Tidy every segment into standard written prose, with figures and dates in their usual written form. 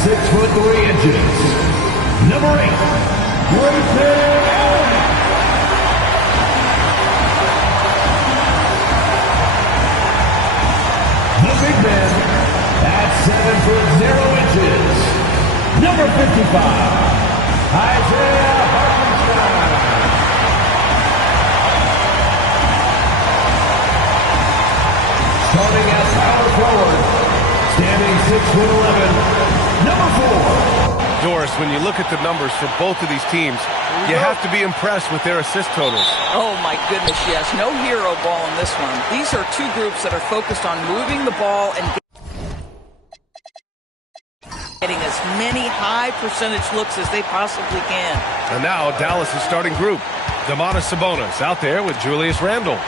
6'3", number 8, Grayson Allen. The big man at 7'0", number 55, Isaiah Hartenstein. Starting at power forward, standing 6'11", number 4. Doris, when you look at the numbers for both of these teams, you have to be impressed with their assist totals. Oh, my goodness, yes. No hero ball in this one. These are two groups that are focused on moving the ball and getting as many high percentage looks as they possibly can. And now Dallas' starting group. Domantas Sabonis out there with Julius Randle.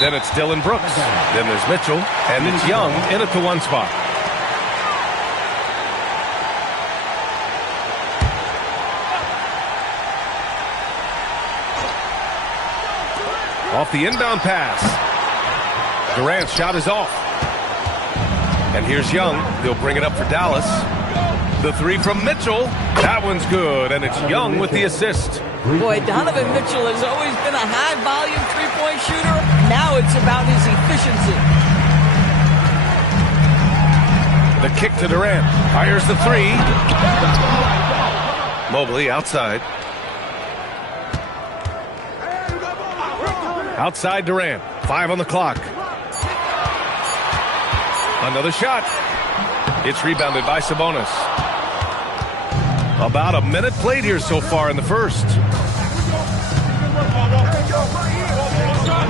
Then it's Dylan Brooks. Then there's Mitchell. And it's Young in at the 1 spot. Off the inbound pass. Durant's shot is off. And here's Young. He'll bring it up for Dallas. The 3 from Mitchell. That one's good, and it's Young with the assist. Boy, Donovan Mitchell has always been a high-volume three-point shooter. Now it's about his efficiency. The kick to Durant. Fires the 3. Mobley outside. Outside Durant. 5 on the clock. Another shot. It's rebounded by Sabonis. About a minute played here so far in the first.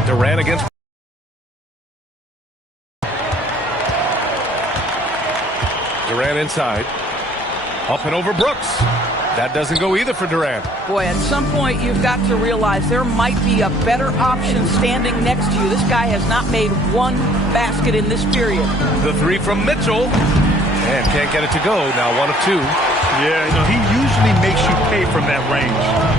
Durant against. Durant inside. Up and over Brooks. That doesn't go either for Durant. Boy, at some point you've got to realize there might be a better option standing next to you. This guy has not made one basket in this period. The 3 from Mitchell. And can't get it to go. Now 1 of 2. Yeah, he usually makes you pay from that range.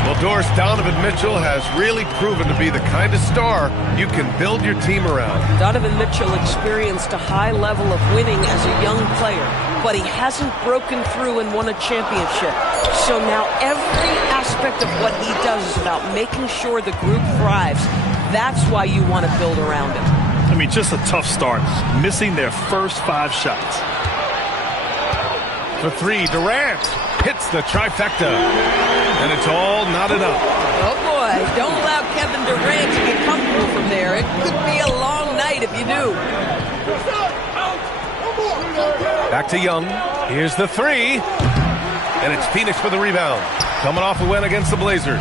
Well, Doris, Donovan Mitchell has really proven to be the kind of star you can build your team around. Donovan Mitchell experienced a high level of winning as a young player, but he hasn't broken through and won a championship. So now every aspect of what he does is about making sure the group thrives. That's why you want to build around him. I mean, just a tough start, missing their first 5 shots. The 3, Durant hits the trifecta, and it's all knotted up. Oh, boy, don't allow Kevin Durant to get comfortable from there. It could be a long night if you do. Back to Young. Here's the 3, and it's Phoenix for the rebound. Coming off a win against the Blazers.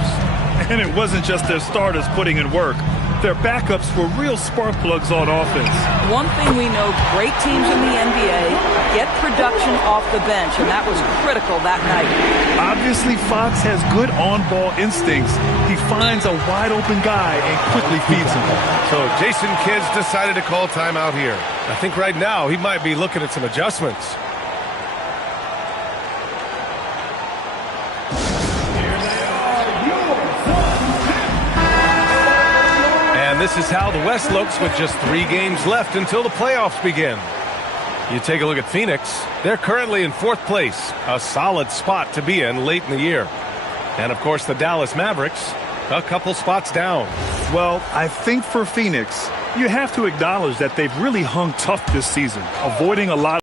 And it wasn't just their starters putting in work. Their backups were real spark plugs on offense. One thing we know, great teams in the NBA get production off the bench, and that was critical that night. Obviously, Fox has good on-ball instincts. He finds a wide-open guy and quickly feeds him. So Jason Kidd's decided to call timeout here. I think right now he might be looking at some adjustments. This is how the West looks with just 3 games left until the playoffs begin. You take a look at Phoenix. They're currently in 4th place, a solid spot to be in late in the year. And, of course, the Dallas Mavericks, a couple spots down. Well, I think for Phoenix, you have to acknowledge that they've really hung tough this season, avoiding a lot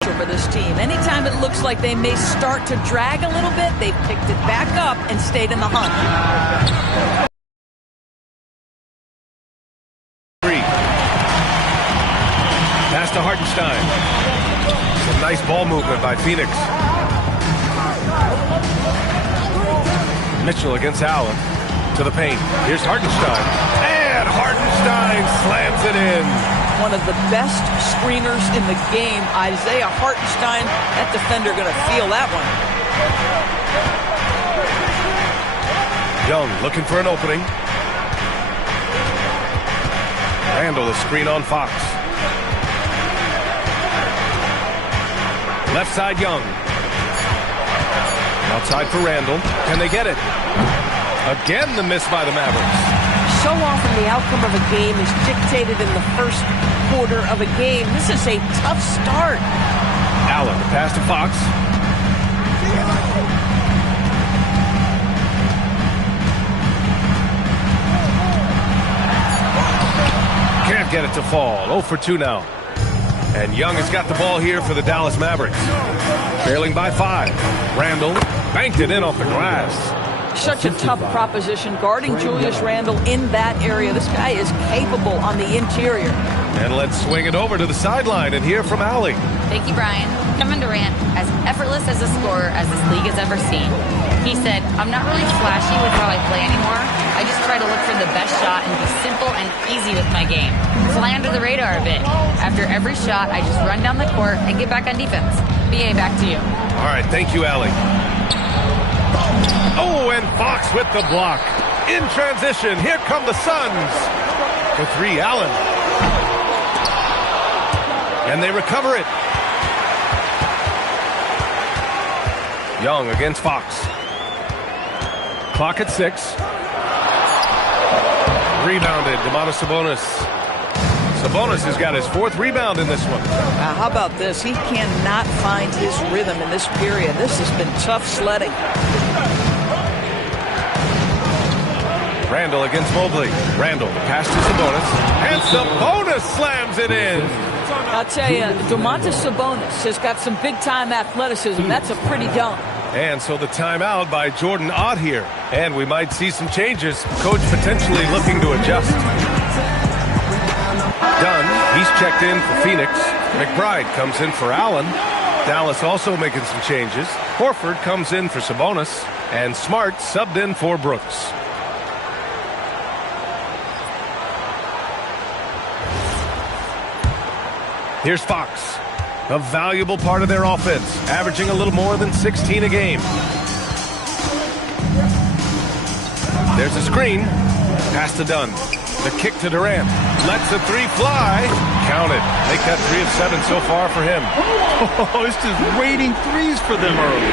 for this team. Anytime it looks like they may start to drag a little bit, they've picked it back up and stayed in the hunt. 3. Pass to Hartenstein. Some nice ball movement by Phoenix. Mitchell against Allen. To the paint. Here's Hartenstein. And Hartenstein slams it in. One of the best screeners in the game, Isaiah Hartenstein. That defender going to feel that one. Young looking for an opening. Randle a screen on Fox. Left side Young. Outside for Randle. Can they get it? Again the miss by the Mavericks. So often the outcome of a game is dictated in the first quarter of a game. This is a tough start. Allen, the pass to Fox. Can't get it to fall. 0 for 2 now. And Young has got the ball here for the Dallas Mavericks. Trailing by 5. Randle banked it in off the glass. Such a tough proposition guarding Julius Randle in that area. This guy is capable on the interior. And let's swing it over to the sideline and hear from Allie. Thank you, Brian. Kevin Durant, as effortless as a scorer as this league has ever seen. He said, I'm not really flashy with how I play anymore. I just try to look for the best shot and be simple and easy with my game. Fly under the radar a bit. After every shot, I just run down the court and get back on defense. BA, back to you. All right, thank you, Allie. Oh, and Fox with the block. In transition, here come the Suns. For 3, Allen. And they recover it. Young against Fox. Clock at 6. Rebounded, Domantas Sabonis. Sabonis has got his 4th rebound in this one. How about this? He cannot find his rhythm in this period. This has been tough sledding. Randle against Mobley. Randle, pass to Sabonis. And Sabonis slams it in. I'll tell you, Domantas Sabonis has got some big-time athleticism. That's a pretty dunk. And so the timeout by Jordan Ott here. And we might see some changes. Coach potentially looking to adjust. Dunn, he's checked in for Phoenix. McBride comes in for Allen. Dallas also making some changes. Horford comes in for Sabonis. And Smart subbed in for Brooks. Here's Fox, a valuable part of their offense, averaging a little more than 16 a game. There's a screen. Pass to Dunn. The kick to Durant. Lets the 3 fly. Count it. Make that 3 of 7 so far for him. Oh, it's just raining threes for them early.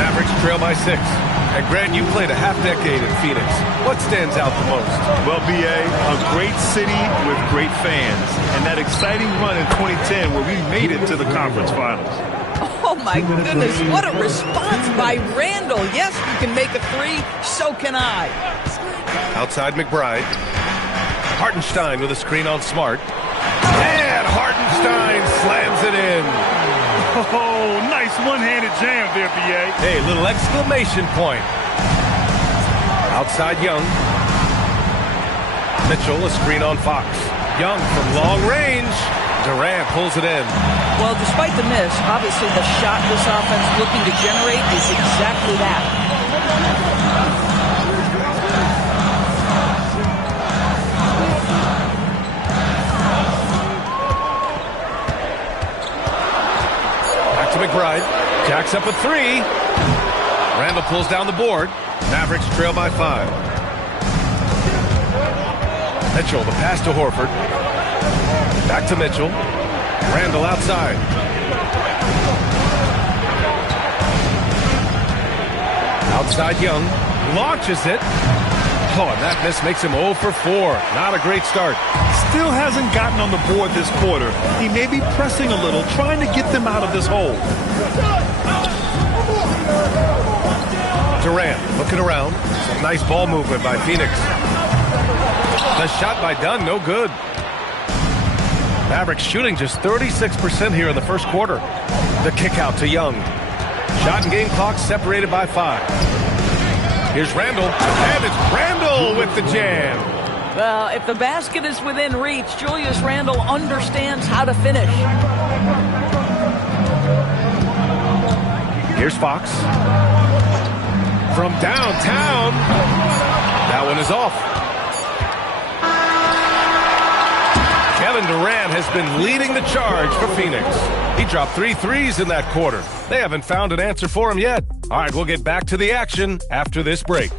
Mavericks trail by 6. And Grant, you played a half-decade in Phoenix. What stands out the most? Well, B.A., a great city with great fans. And that exciting run in 2010 where we made it to the conference finals. Oh, my goodness. What a response by Randle. Yes, you can make a 3. So can I. Outside McBride. Hartenstein with a screen on Smart. And Hartenstein slams it in. Oh, nice one-handed jam there, B.A. Hey, little exclamation point. Outside Young. Mitchell, a screen on Fox. Young from long range. Durant pulls it in. Well, despite the miss, obviously the shot this offense looking to generate is exactly that. McBride jacks up a 3. Randle pulls down the board. Mavericks trail by 5. Mitchell, the pass to Horford. Back to Mitchell. Randle outside. Outside Young. Launches it. Oh, and that miss makes him 0 for 4. Not a great start. Still hasn't gotten on the board this quarter. He may be pressing a little, trying to get them out of this hole. Durant looking around. Some nice ball movement by Phoenix. The shot by Dunn, no good. Mavericks shooting just 36% here in the first quarter. The kick out to Young. Shot and game clock separated by 5. Here's Randle, and it's Randle with the jam. Well, if the basket is within reach, Julius Randle understands how to finish. Here's Fox. From downtown. That one is off. Kevin Durant has been leading the charge for Phoenix. He dropped 3 threes in that quarter. They haven't found an answer for him yet. All right, we'll get back to the action after this break.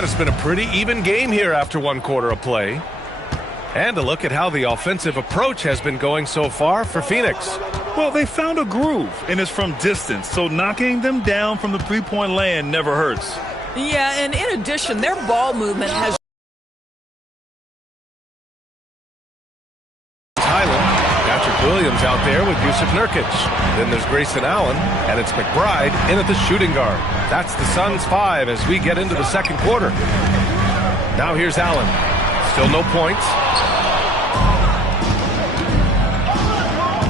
And it's been a pretty even game here after 1 quarter of play. And a look at how the offensive approach has been going so far for Phoenix. Well, they found a groove, and it's from distance, so knocking them down from the three-point land never hurts. Yeah, and in addition, their ball movement has... Williams out there with Yusuf Nurkic. Then there's Grayson Allen, and it's McBride in at the shooting guard. That's the Suns 5 as we get into the second quarter. Now here's Allen. Still no points.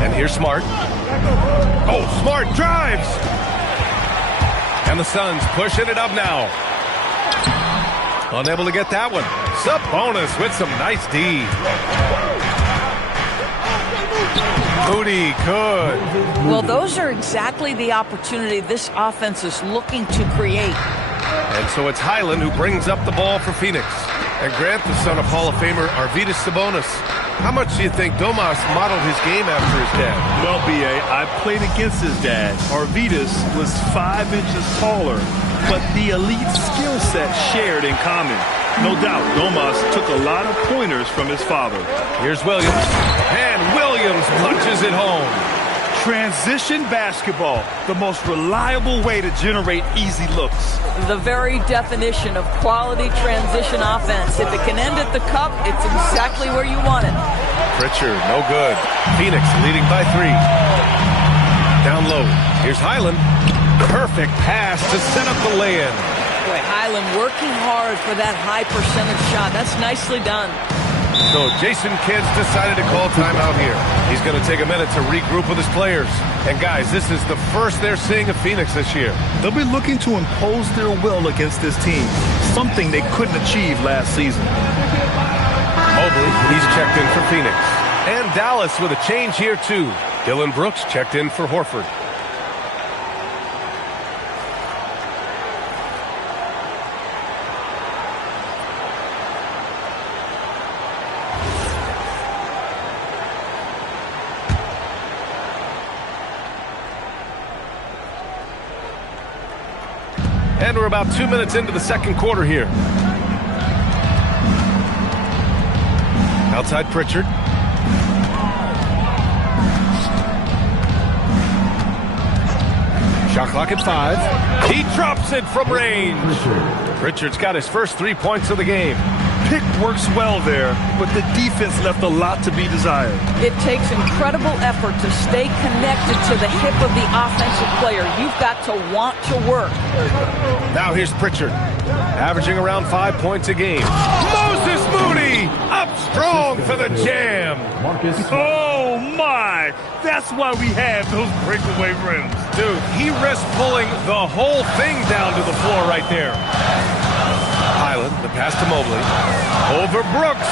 And here's Smart. Oh, Smart drives! And the Suns pushing it up now. Unable to get that one. Sabonis with some nice D. Moody could. Well, those are exactly the opportunity this offense is looking to create. And so it's Highland who brings up the ball for Phoenix. And Grant, the son of Hall of Famer vs.Suns. How much do you think Domas modeled his game after his dad? Well, B.A., I played against his dad. Arvidas was 5 inches taller, but the elite skill set shared in common. No doubt, Domas took a lot of pointers from his father. Here's Williams. And Williams punches it home. Transition basketball, the most reliable way to generate easy looks. The very definition of quality transition offense. If it can end at the cup, it's exactly where you want it. Pritchard, no good. Phoenix leading by 3. Down low. Here's Highland. Perfect pass to set up the lay-in. Boy, Highland working hard for that high percentage shot. That's nicely done. So Jason Kidd's decided to call timeout here. He's going to take a minute to regroup with his players. And guys, this is the first they're seeing of Phoenix this year. They'll be looking to impose their will against this team, something they couldn't achieve last season. Mobley, he's checked in for Phoenix. And Dallas with a change here too. Dylan Brooks checked in for Horford. And we're about 2 minutes into the second quarter here. Outside Pritchard. Shot clock at 5. He drops it from range. Pritchard's got his first 3 points of the game. Pick works well there, but the defense left a lot to be desired. It takes incredible effort to stay connected to the hip of the offensive player. You've got to want to work. Now here's Pritchard, averaging around 5 points a game. Moses Moody up strong for the jam. Oh, my! That's why we have those breakaway rims. Dude, he risked pulling the whole thing down to the floor right there. Highland, the pass to Mobley. Over Brooks.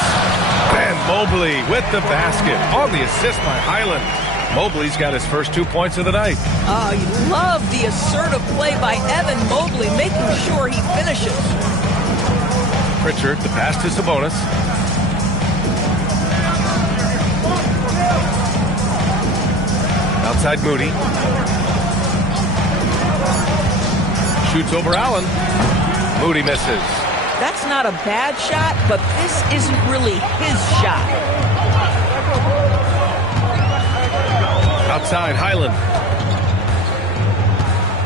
And Mobley with the basket on the assist by Highland. Mobley's got his first 2 points of the night. Oh, you love the assertive play by Evan Mobley, making sure he finishes. Pritchard, the pass to Sabonis. Outside Moody. Shoots over Allen. Moody misses. That's not a bad shot, but this isn't really his shot. Outside, Highland.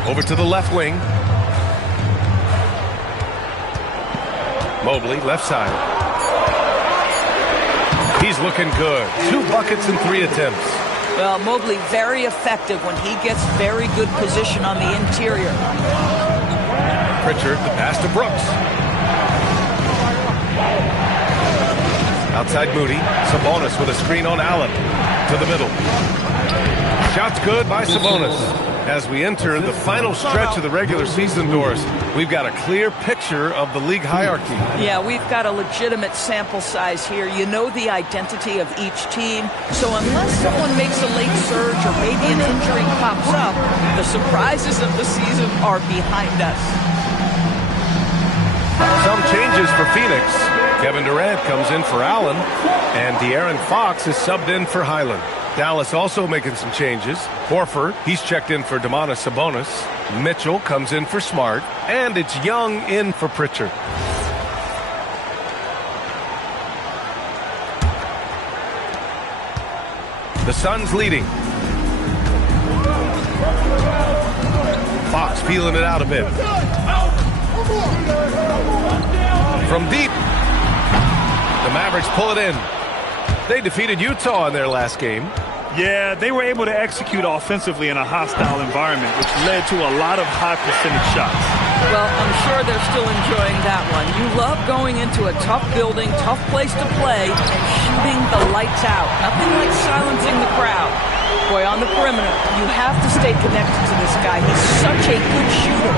Over to the left wing. Mobley, left side. He's looking good. 2 buckets and 3 attempts. Well, Mobley very effective when he gets very good position on the interior. Pritchard, the pass to Brooks. Outside Moody. Sabonis with a screen on Allen. To the middle. Shot's good by Sabonis. As we enter the final stretch of the regular season, Doris, we've got a clear picture of the league hierarchy. Yeah, we've got a legitimate sample size here. You know the identity of each team. So unless someone makes a late surge or maybe an injury pops up, the surprises of the season are behind us. Some changes for Phoenix. Kevin Durant comes in for Allen, and De'Aaron Fox is subbed in for Highland. Dallas also making some changes. Horford, he's checked in for Domantas Sabonis. Mitchell comes in for Smart, and it's Young in for Pritchard. Suns leading. Fox feeling it out a bit. From deep. The Mavericks pull it in. They defeated Utah in their last game. Yeah, they were able to execute offensively in a hostile environment, which led to a lot of high percentage shots. Well, I'm sure they're still enjoying that one. You love going into a tough building, tough place to play, and shooting the lights out. Nothing like silencing the crowd. Boy, on the perimeter, you have to stay connected to this guy. He's such a good shooter.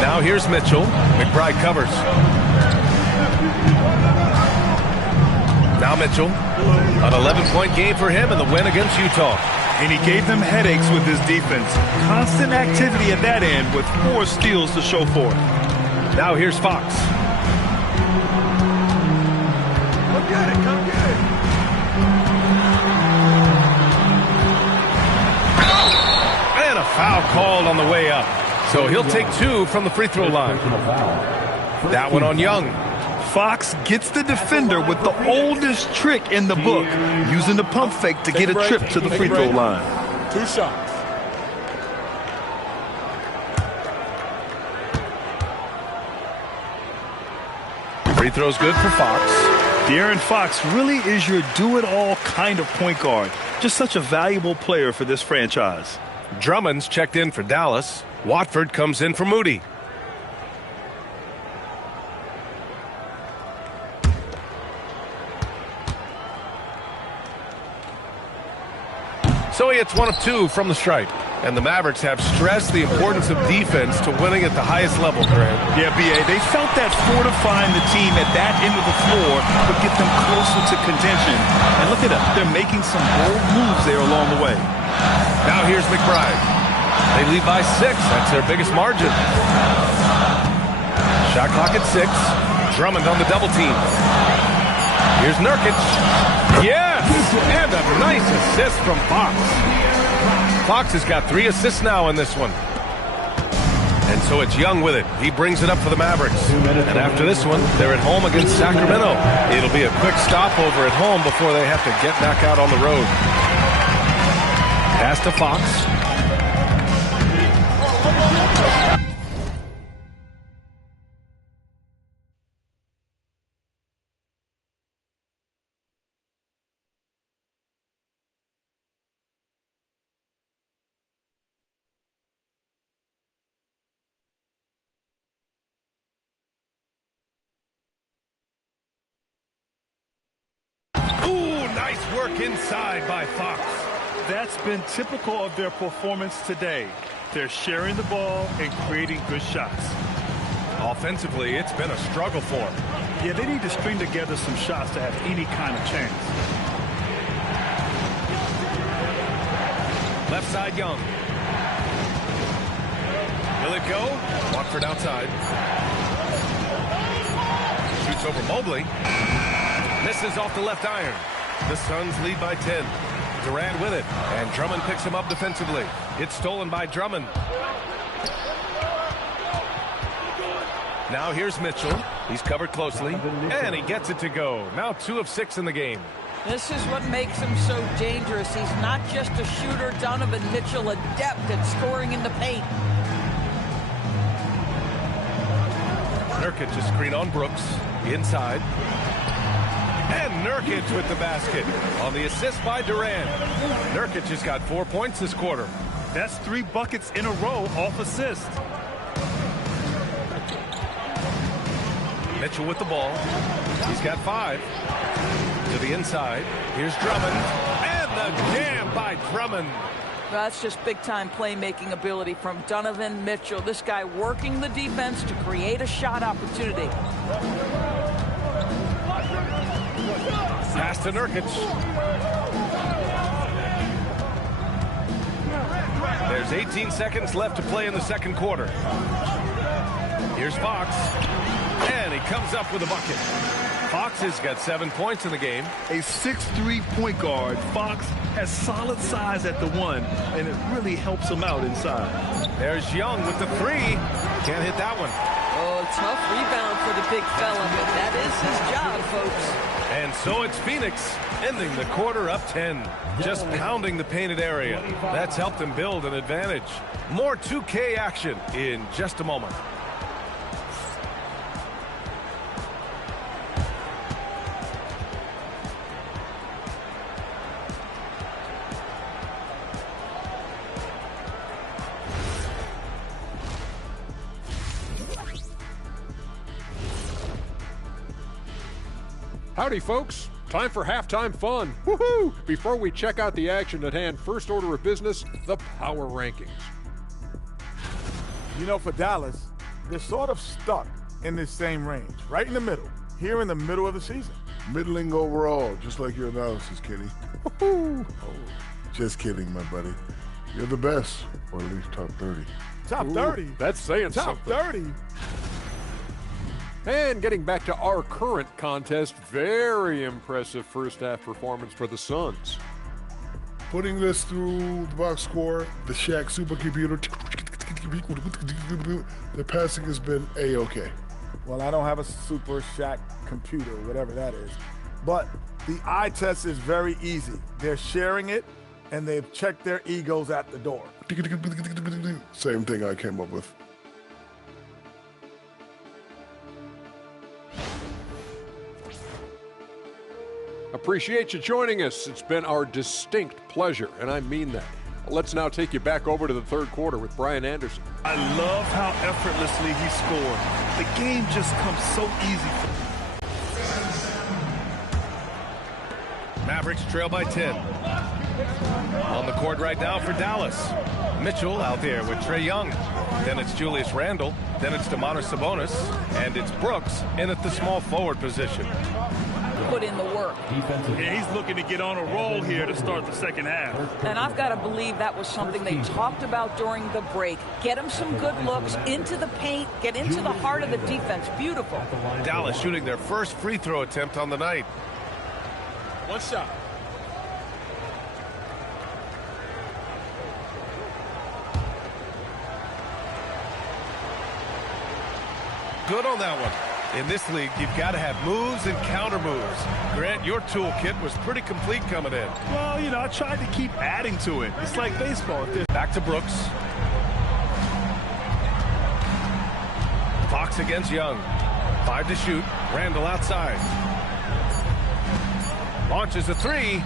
Now here's Mitchell. McBride covers. Now Mitchell, an 11-point game for him in the win against Utah. And he gave them headaches with his defense. Constant activity at that end with 4 steals to show for it. Now here's Fox. Come get it, come get it. And a foul called on the way up. So he'll take 2 from the free throw line. That one on Young. Fox gets the defender with the oldest trick in the book, using the pump fake to get a trip to the free throw line. 2 shots. Free throw's good for Fox. De'Aaron Fox really is your do-it-all kind of point guard. Just such a valuable player for this franchise. Drummond's checked in for Dallas. Watford comes in for Moody. So he hits 1 of 2 from the stripe. And the Mavericks have stressed the importance of defense to winning at the highest level, Grant. Yeah, B.A., they felt that fortifying the team at that end of the floor would get them closer to contention. And look at them. They're making some bold moves there along the way. Now here's McBride. They lead by 6. That's their biggest margin. Shot clock at 6. Drummond on the double team. Here's Nurkic. Yes! And a nice assist from Fox. Fox has got 3 assists now in this one. And so it's Young with it. He brings it up for the Mavericks. And after this one, they're at home against Sacramento. It'll be a quick stopover at home before they have to get back out on the road. Pass to Fox. Nice work inside by Fox. That's been typical of their performance today. They're sharing the ball and creating good shots. Offensively, it's been a struggle for them. Yeah, they need to string together some shots to have any kind of chance. Left side, Young. Will it go? Watford outside. Shoots over Mobley. Misses off the left iron. The Suns lead by 10. Durant with it. And Drummond picks him up defensively. It's stolen by Drummond. Now here's Mitchell. He's covered closely. And he gets it to go. Now 2 of 6 in the game. This is what makes him so dangerous. He's not just a shooter, Donovan Mitchell, adept at scoring in the paint. Nurkic just screen on Brooks. Inside. And Nurkic with the basket on the assist by Durant. Nurkic has got 4 points this quarter. That's 3 buckets in a row off assist. Mitchell with the ball. He's got 5. To the inside. Here's Drummond. And the jam by Drummond. That's just big-time playmaking ability from Donovan Mitchell. This guy working the defense to create a shot opportunity. Pass to Nurkic. There's 18 seconds left to play in the second quarter. Here's Fox. And he comes up with a bucket. Fox has got 7 points in the game. A 6'3" point guard. Fox has solid size at the 1, and it really helps him out inside. There's Young with the 3. Can't hit that one. Oh, tough rebound for the big fella, but that is his job, folks. And so it's Phoenix ending the quarter up 10. Just pounding the painted area. That's helped them build an advantage. More 2K action in just a moment. Howdy, folks. Time for halftime fun. Woohoo! Before we check out the action at hand, first order of business, the power rankings. You know, for Dallas, they're sort of stuck in this same range, right in the middle, here in the middle of the season. Middling overall, just like your analysis, Kenny. Woohoo! Oh, just kidding, my buddy. You're the best, or at least top 30. Top 30? That's saying Top something. 30? And getting back to our current contest, very impressive first half performance for the Suns. Putting this through the box score, the Shaq supercomputer, the passing has been A-okay. Well, I don't have a Super Shaq computer, whatever that is. But the eye test is very easy. They're sharing it, and they've checked their egos at the door. Same thing I came up with. Appreciate you joining us. It's been our distinct pleasure, and I mean that. Let's now take you back over to the third quarter with Brian Anderson. I love how effortlessly he scored. The game just comes so easy for him. Mavericks trail by 10. On the court right now for Dallas. Mitchell out there with Trae Young. Then it's Julius Randle. Then it's Domantas Sabonis. And it's Brooks in at the small forward position. Put in the work. Yeah, he's looking to get on a roll here to start the second half. And I've got to believe that was something they talked about during the break. Get him some good looks into the paint, get into the heart of the defense. Beautiful. Dallas shooting their first free throw attempt on the night. One shot. Good on that one. In this league, you've got to have moves and counter moves. Grant, your toolkit was pretty complete coming in. Well, you know, I tried to keep adding to it. It's like baseball. Back to Brooks. Fox against Young. 5 to shoot. Randle outside. Launches a three.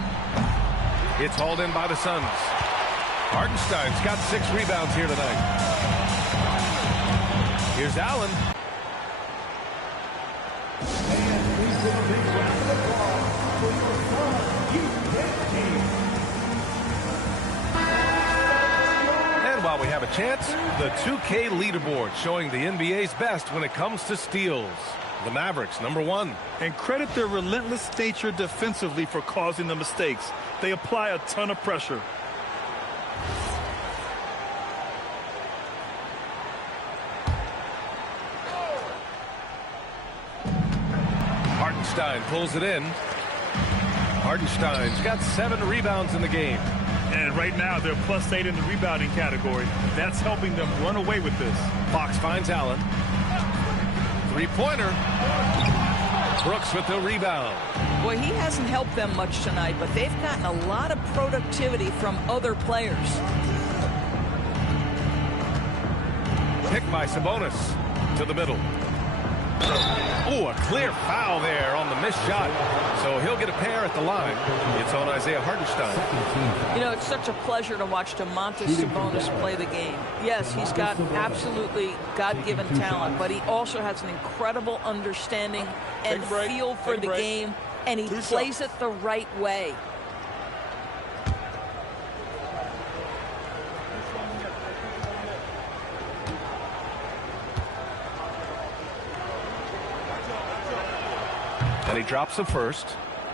It's hauled in by the Suns. Hartenstein's got 6 rebounds here tonight. Here's Allen. And while we have a chance, the 2K leaderboard showing the NBA's best when it comes to steals. The Mavericks, number 1. And credit their relentless nature defensively for causing the mistakes. They apply a ton of pressure. Hartenstein pulls it in. Hartenstein's got 7 rebounds in the game. And right now, they're +8 in the rebounding category. That's helping them run away with this. Fox finds Allen. Three-pointer. Brooks with the rebound. Boy, he hasn't helped them much tonight, but they've gotten a lot of productivity from other players. Picked by Sabonis to the middle. Oh, a clear foul there on the missed shot. So he'll get a pair at the line. It's on Isaiah Hartenstein. You know, it's such a pleasure to watch Domantas Sabonis play the game. Yes, he's got absolutely God-given talent, but he also has an incredible understanding and feel for the game, and he plays it the right way. And he drops the first.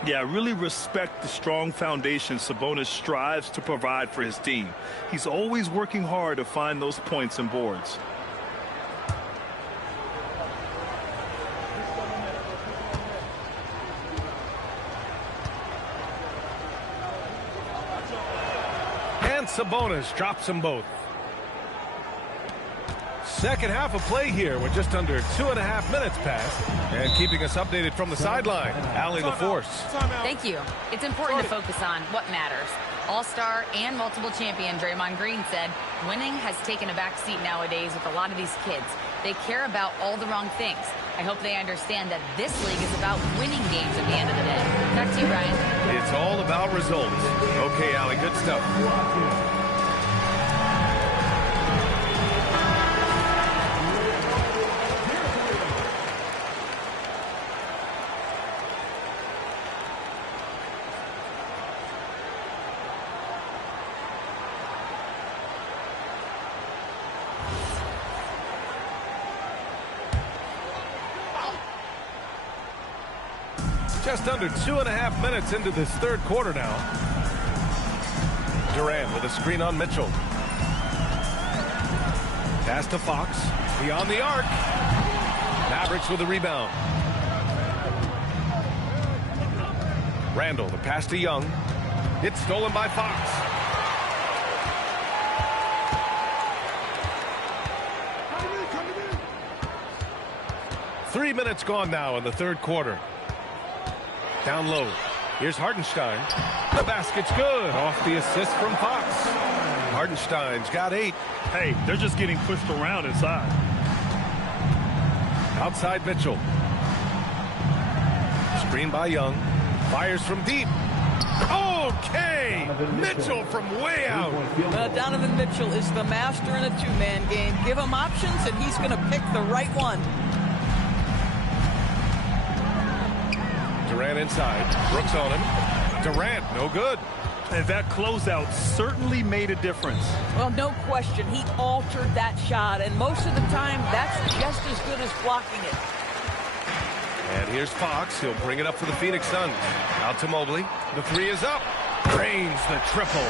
Yeah, I really respect the strong foundation Sabonis strives to provide for his team. He's always working hard to find those points and boards. And Sabonis drops them both. Second half of play here with just under 2.5 minutes passed. And keeping us updated from the sideline, Allie LaForce. Thank you. It's important to focus on what matters. All-star and multiple champion Draymond Green said winning has taken a back seat nowadays with a lot of these kids. They care about all the wrong things. I hope they understand that this league is about winning games at the end of the day. Back to you, Brian. It's all about results. Okay, Allie, good stuff. Just under 2.5 minutes into this third quarter now. Durant with a screen on Mitchell. Pass to Fox. Beyond the arc. Mavericks with a rebound. Randall, the pass to Young. It's stolen by Fox. Three minutes gone now in the third quarter. Down low. Here's Hartenstein. The basket's good. Off the assist from Fox. Hartenstein's got 8. Hey, they're just getting pushed around inside. Outside Mitchell. Screen by Young. Fires from deep. Okay! Mitchell from way out. Donovan Mitchell is the master in a two-man game. Give him options, and he's going to pick the right one. Durant inside. Brooks on him. Durant, no good. And that closeout certainly made a difference. Well, no question. He altered that shot, and most of the time, that's just as good as blocking it. And here's Fox. He'll bring it up for the Phoenix Suns. Out to Mobley. The three is up. Drains the triple.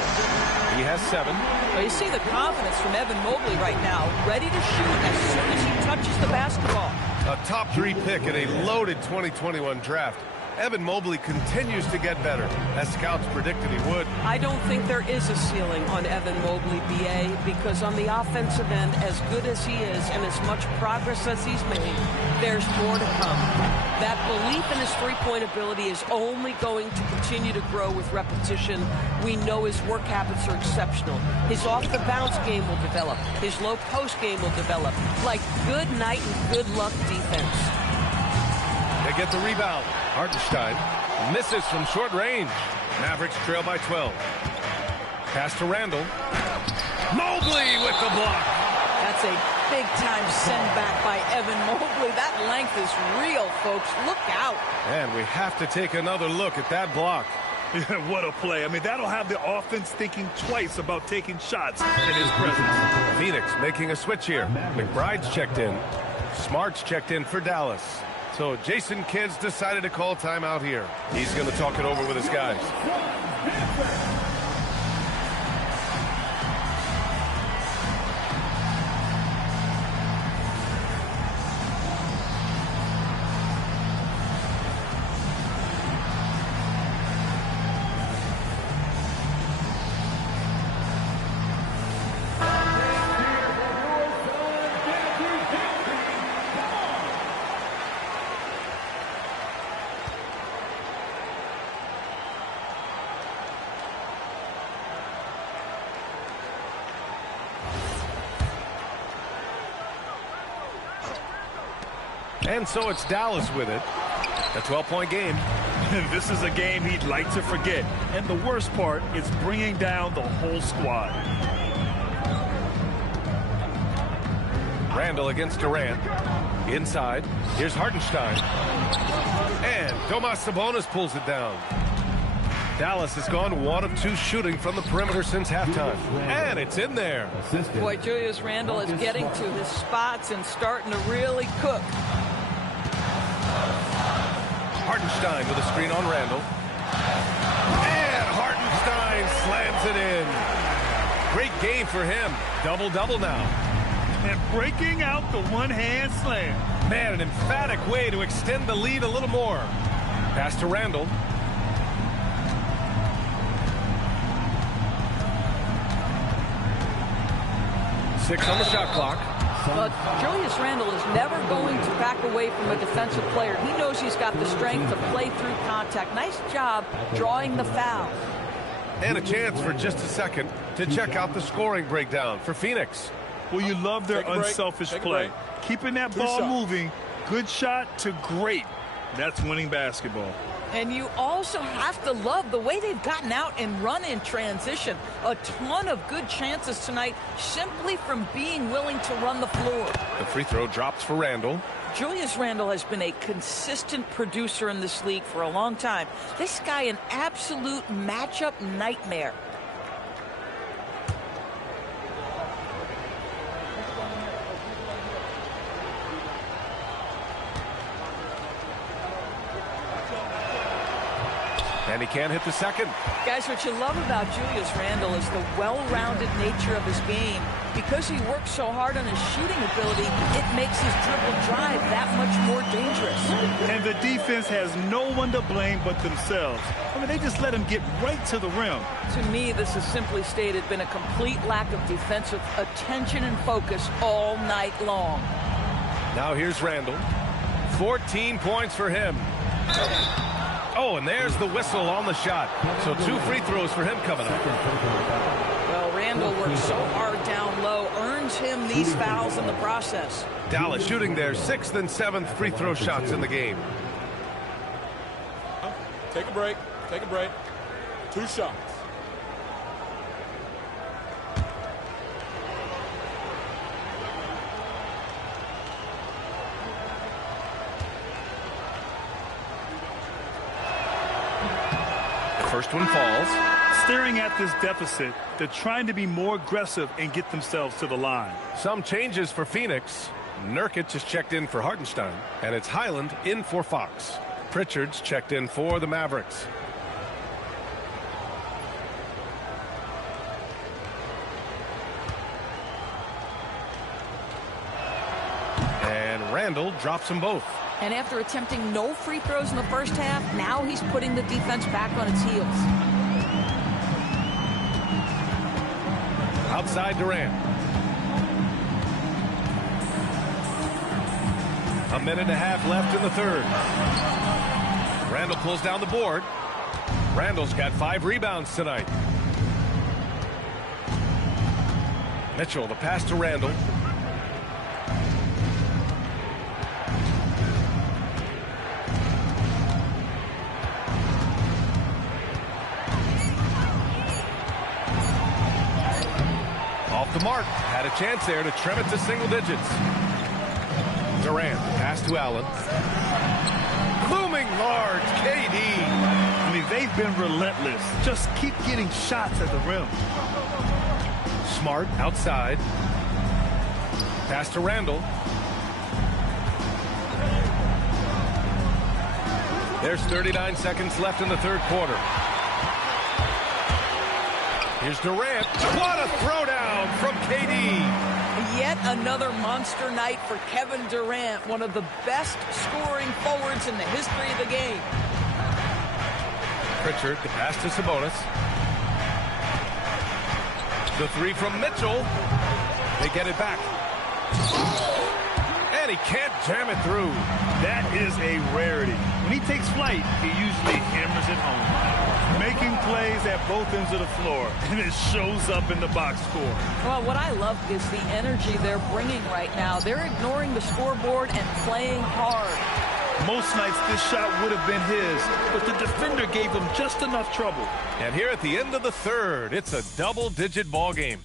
He has 7. Well, you see the confidence from Evan Mobley right now. Ready to shoot as soon as he touches the basketball. A top 3 pick in a loaded 2021 draft. Evan Mobley continues to get better, as scouts predicted he would. I don't think there is a ceiling on Evan Mobley, BA, because on the offensive end, as good as he is and as much progress as he's made, there's more to come. That belief in his three-point ability is only going to continue to grow with repetition. We know his work habits are exceptional. His off-the-bounce game will develop. His low-post game will develop. Like good night and good luck defense. They get the rebound. Hartenstein misses from short range. Mavericks trail by 12. Pass to Randall. Mobley with the block. That's a big-time send back by Evan Mobley. That length is real, folks. Look out. And we have to take another look at that block. What a play. I mean, that'll have the offense thinking twice about taking shots in his presence. Phoenix making a switch here. McBride's checked in. Smart's checked in for Dallas. So Jason Kidd's decided to call timeout here. He's going to talk it over with his guys. And so it's Dallas with it. A 12-point game. This is a game he'd like to forget. And the worst part is bringing down the whole squad. Randall against Durant. Inside. Here's Hartenstein. And Domas Sabonis pulls it down. Dallas has gone 1 of 2 shooting from the perimeter since halftime. And it's in there. Boy, Julius Randle is getting to his spots and starting to really cook. Hartenstein with a screen on Randall. And Hartenstein slams it in. Great game for him. Double-double now. And breaking out the one-hand slam. Man, an emphatic way to extend the lead a little more. Pass to Randall. Six on the shot clock. But Julius Randle is never going to back away from a defensive player. He knows he's got the strength to play through contact. Nice job drawing the foul. And a chance for just a second to check out the scoring breakdown for Phoenix. Well, you love their unselfish play. Keeping that ball moving, good shot to great. That's winning basketball. And you also have to love the way they've gotten out and run in transition. A ton of good chances tonight simply from being willing to run the floor. The free throw drops for Randle. Julius Randle has been a consistent producer in this league for a long time. This guy an absolute matchup nightmare. And he can't hit the second. Guys, what you love about Julius Randle is the well-rounded nature of his game. Because he works so hard on his shooting ability, it makes his dribble drive that much more dangerous. And the defense has no one to blame but themselves. I mean, they just let him get right to the rim. To me, this has simply stated been a complete lack of defensive attention and focus all night long. Now here's Randle. 14 points for him. Oh, and there's the whistle on the shot. So 2 free throws for him coming up. Well, Randle works so hard down low, earns him these fouls in the process. Dallas shooting their 6th and 7th free throw shots in the game. Take a break. Take a break. 2 shots. First one falls. Staring at this deficit, they're trying to be more aggressive and get themselves to the line. Some changes for Phoenix. Nurkic is checked in for Hartenstein, and it's Highland in for Fox. Pritchard's checked in for the Mavericks. And Randle drops them both. And after attempting no free throws in the first half, now he's putting the defense back on its heels. Outside Durant. A minute and a half left in the third. Randle pulls down the board. Randle's got 5 rebounds tonight. Mitchell, the pass to Randle. Off the mark. Had a chance there to trim it to single digits. Durant, pass to Allen. Looming large, KD. I mean, they've been relentless. Just keep getting shots at the rim. Smart outside. Pass to Randle. There's 39 seconds left in the third quarter. Here's Durant. What a throwdown from KD. Yet another monster night for Kevin Durant, one of the best scoring forwards in the history of the game. Pritchard, the pass to Sabonis. The 3 from Mitchell. They get it back. And he can't jam it through. That is a rarity. When he takes flight, he usually hammers it home. Making plays at both ends of the floor, and it shows up in the box score. Well, what I love is the energy they're bringing right now. They're ignoring the scoreboard and playing hard. Most nights this shot would have been his, but the defender gave him just enough trouble. And here at the end of the third, it's a double-digit ball game.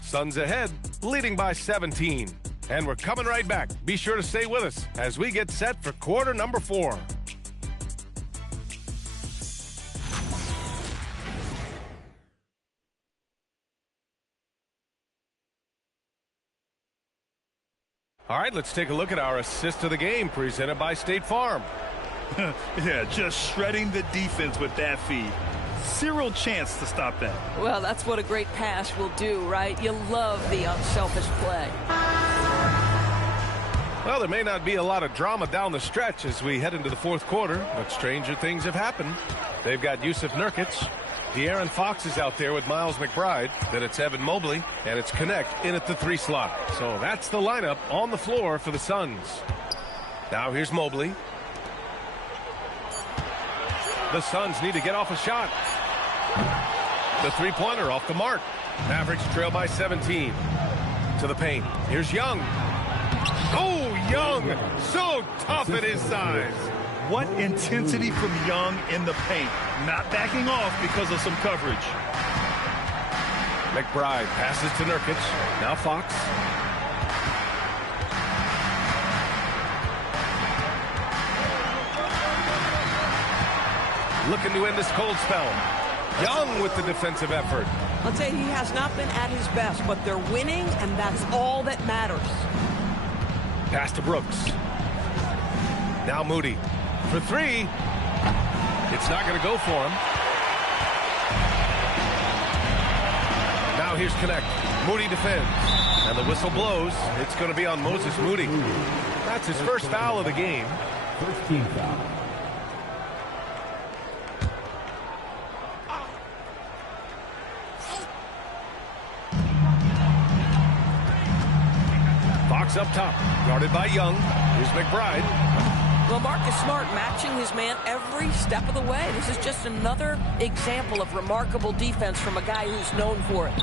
Suns ahead, leading by 17. And we're coming right back. Be sure to stay with us as we get set for quarter number 4. All right, let's take a look at our assist of the game presented by State Farm. Yeah, just shredding the defense with that feed. Zero chance to stop that. Well, that's what a great pass will do, right? You love the unselfish play. Well, there may not be a lot of drama down the stretch as we head into the fourth quarter, but stranger things have happened. They've got Yusuf Nurkic. De'Aaron Fox is out there with Miles McBride. Then it's Evan Mobley, and it's Connect in at the 3 slot. So that's the lineup on the floor for the Suns. Now here's Mobley. The Suns need to get off a shot. The three-pointer off the mark. Mavericks trail by 17. To the paint. Here's Young. Oh, Young! So tough at his size. What intensity from Young in the paint. Not backing off because of some coverage. McBride passes to Nurkic. Now Fox. Looking to end this cold spell. Young with the defensive effort. I'll tell you, he has not been at his best, but they're winning, and that's all that matters. Pass to Brooks. Now Moody for 3. It's not going to go for him. Now here's Connect. Moody defends. And the whistle blows. It's going to be on Moses Moody. That's his first foul of the game. First team foul. Fox up top, guarded by Young. Here's McBride. Well, Marcus Smart matching his man every step of the way. This is just another example of remarkable defense from a guy who's known for it.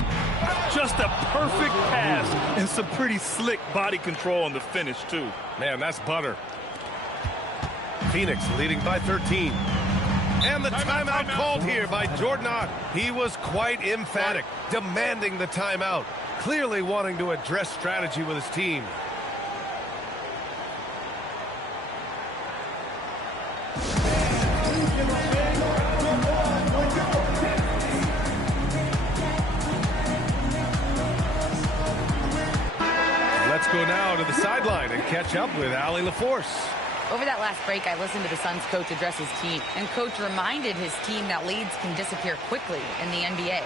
Just a perfect pass and some pretty slick body control on the finish, too. Man, that's butter. Phoenix leading by 13. And the timeout called here by Jordan Ott. He was quite emphatic, demanding the timeout. Clearly wanting to address strategy with his team. Let's go now to the sideline and catch up with Allie LaForce. Over that last break, I listened to the Suns coach address his team, and coach reminded his team that leads can disappear quickly in the NBA.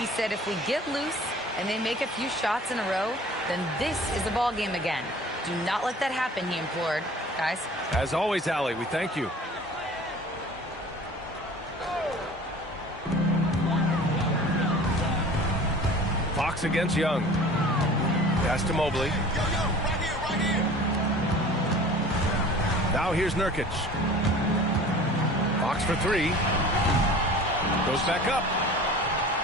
He said if we get loose and they make a few shots in a row, then this is a ball game again. Do not let that happen, he implored. Guys. As always, Allie, we thank you. Fox against Young. Pass to Mobley. Now here's Nurkic. Fox for 3. Goes back up.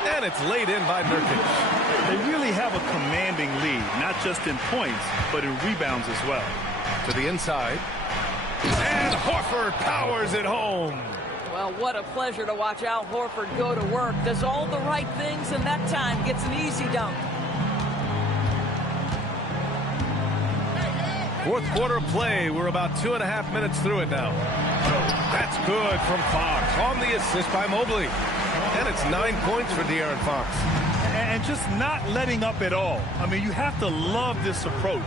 And it's laid in by Nurkic. They really have a commanding lead, not just in points, but in rebounds as well. To the inside. And Horford powers it home. Well, what a pleasure to watch Al Horford go to work. Does all the right things, and that time gets an easy dunk. Fourth quarter play. We're about 2.5 minutes through it now. That's good from Fox on the assist by Mobley. And it's 9 points for De'Aaron Fox. And just not letting up at all. I mean, you have to love this approach.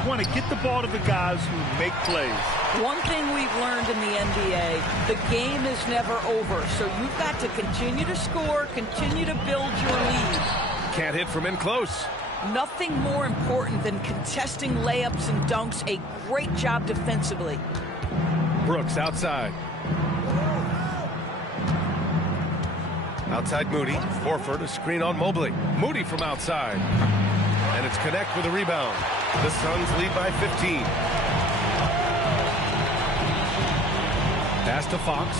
You want to get the ball to the guys who make plays. One thing we've learned in the NBA, the game is never over. So you've got to continue to score, continue to build your lead. Can't hit from in close. Nothing more important than contesting layups and dunks. A great job defensively. Brooks outside. Outside Moody. Horford, a screen on Mobley. Moody from outside. And it's Connect with a rebound. The Suns lead by 15. Pass to Fox.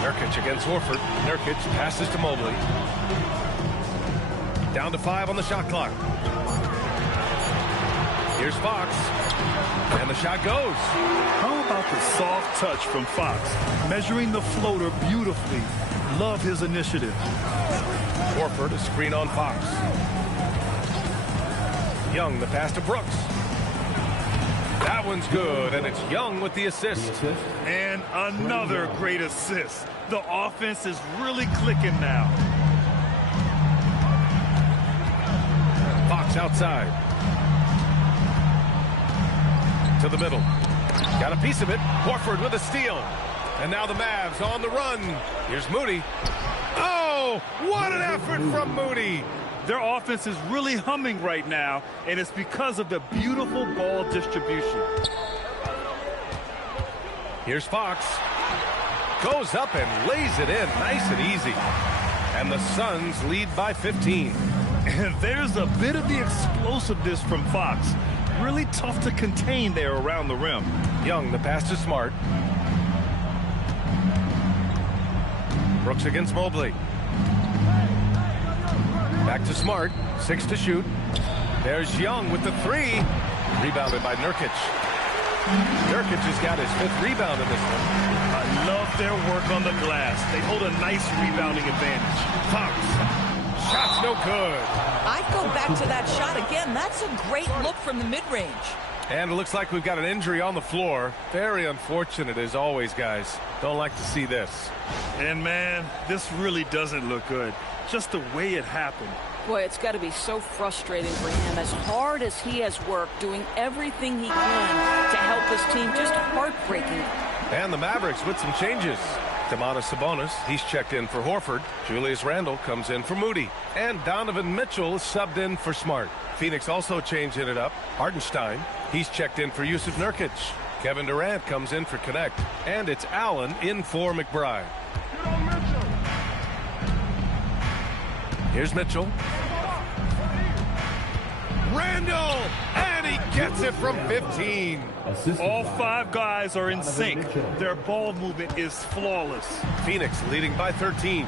Nurkic against Horford. Nurkic passes to Mobley. Down to 5 on the shot clock. Here's Fox. And the shot goes. How about the soft touch from Fox? Measuring the floater beautifully. Love his initiative. Horford, a screen on Fox. Young, the pass to Brooks. That one's good, and it's Young with the assist. And another great assist. The offense is really clicking now. Fox outside. To the middle. Got a piece of it. Horford with a steal. And now the Mavs on the run. Here's Moody. Oh, what an effort from Moody. Their offense is really humming right now, and it's because of the beautiful ball distribution. Here's Fox. Goes up and lays it in nice and easy. And the Suns lead by 15. And there's a bit of the explosiveness from Fox. Really tough to contain there around the rim. Young, the pass to Smart. Brooks against Mobley. Back to Smart. 6 to shoot. There's Young with the 3. Rebounded by Nurkic. Nurkic has got his 5th rebound in this one. I love their work on the glass. They hold a nice rebounding advantage. Fox. Shot's no good. I'd go back to that shot again. That's a great look from the mid-range. And it looks like we've got an injury on the floor. Very unfortunate as always, guys. Don't like to see this. And man, this really doesn't look good. Just the way it happened. Boy, it's got to be so frustrating for him. As hard as he has worked, doing everything he can to help his team, just heartbreaking. And the Mavericks with some changes. Domantas Sabonis, he's checked in for Horford. Julius Randle comes in for Moody. And Donovan Mitchell is subbed in for Smart. Phoenix also changing it up. Hartenstein, he's checked in for Yusuf Nurkic. Kevin Durant comes in for Connect. And it's Allen in for McBride. Here's Mitchell. Randle! And he gets it from 15. All 5 guys are in sync. Their ball movement is flawless. Phoenix leading by 13.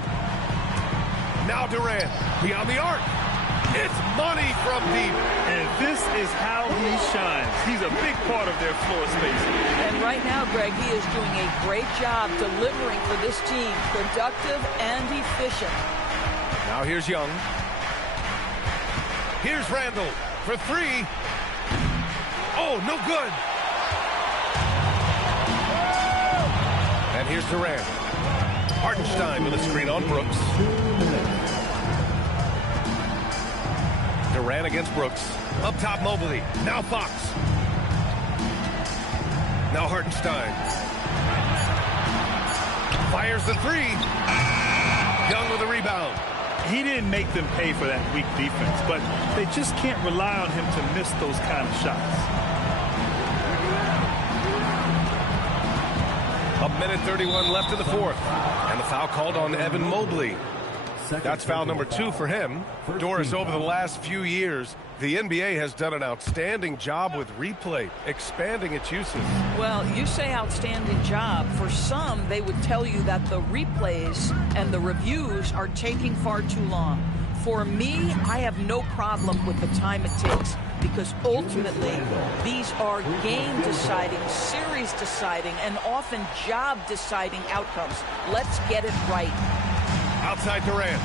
Now Durant beyond the arc. It's money from deep. And this is how he shines. He's a big part of their floor space. And right now, Greg, he is doing a great job delivering for this team. Productive and efficient. Now here's Young. Here's Randle for 3. Oh, no good. And here's Durant. Hartenstein with a screen on Brooks. Durant against Brooks. Up top, Mobley. Now Fox. Now Hartenstein. Fires the 3. Young with a rebound. He didn't make them pay for that weak defense, but they just can't rely on him to miss those kind of shots. A minute 31 left in the 4th. And the foul called on Evan Mobley. That's foul number 2 for him. Doris, over the last few years, the NBA has done an outstanding job with replay, expanding its uses. Well, you say outstanding job. For some, they would tell you that the replays and the reviews are taking far too long. For me, I have no problem with the time it takes, because ultimately, these are game-deciding, series-deciding, and often job-deciding outcomes. Let's get it right. Outside Durant.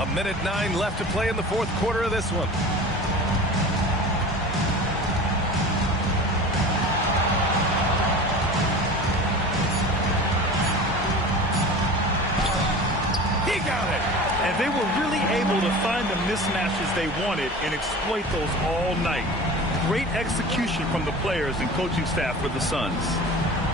A minute 9 left to play in the 4th quarter of this one. He got it. And they were really able to find the mismatches they wanted and exploit those all night. Great execution from the players and coaching staff for the Suns.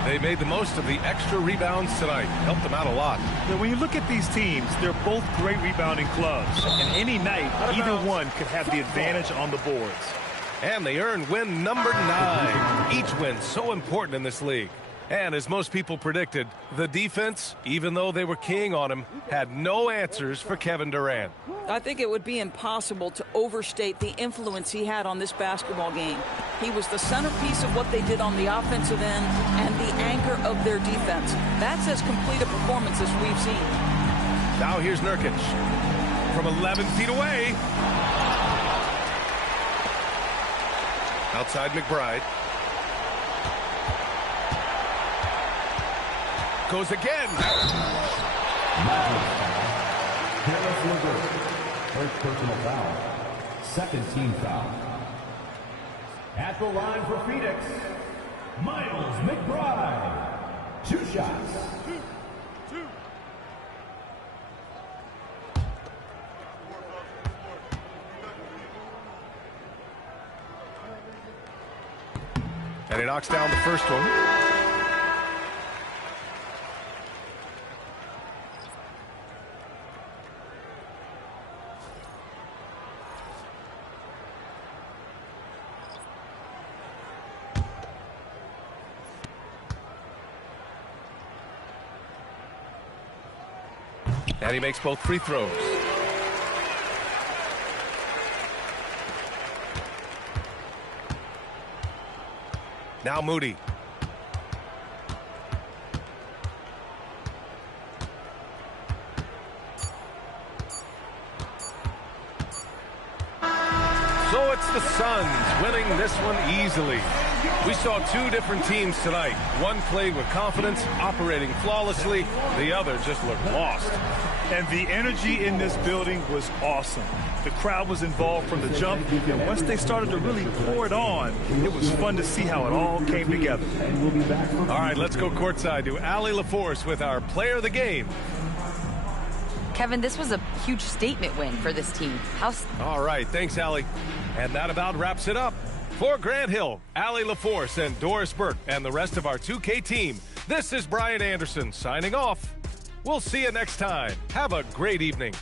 They made the most of the extra rebounds tonight. Helped them out a lot. Now, when you look at these teams, they're both great rebounding clubs. And any night, either one could have the advantage on the boards. And they earned win number 9. Each win so important in this league. And as most people predicted, the defense, even though they were keying on him, had no answers for Kevin Durant. I think it would be impossible to overstate the influence he had on this basketball game. He was the centerpiece of what they did on the offensive end and the anchor of their defense. That's as complete a performance as we've seen. Now here's Nurkic from 11 feet away. Outside McBride. Goes again. First personal foul. Second team foul. At the line for Phoenix, Miles McBride. 2 shots. And he knocks down the first one. And he makes both free throws. Now Moody. So it's the Suns winning this one easily. We saw two different teams tonight. One played with confidence, operating flawlessly. The other just looked lost. And the energy in this building was awesome. The crowd was involved from the jump, and once they started to really pour it on, it was fun to see how it all came together. All right, let's go courtside to Allie LaForce with our player of the game. Kevin, this was a huge statement win for this team. All right, thanks, Allie. And that about wraps it up. For Grant Hill, Allie LaForce, and Doris Burke, and the rest of our 2K team, this is Brian Anderson signing off. We'll see you next time. Have a great evening.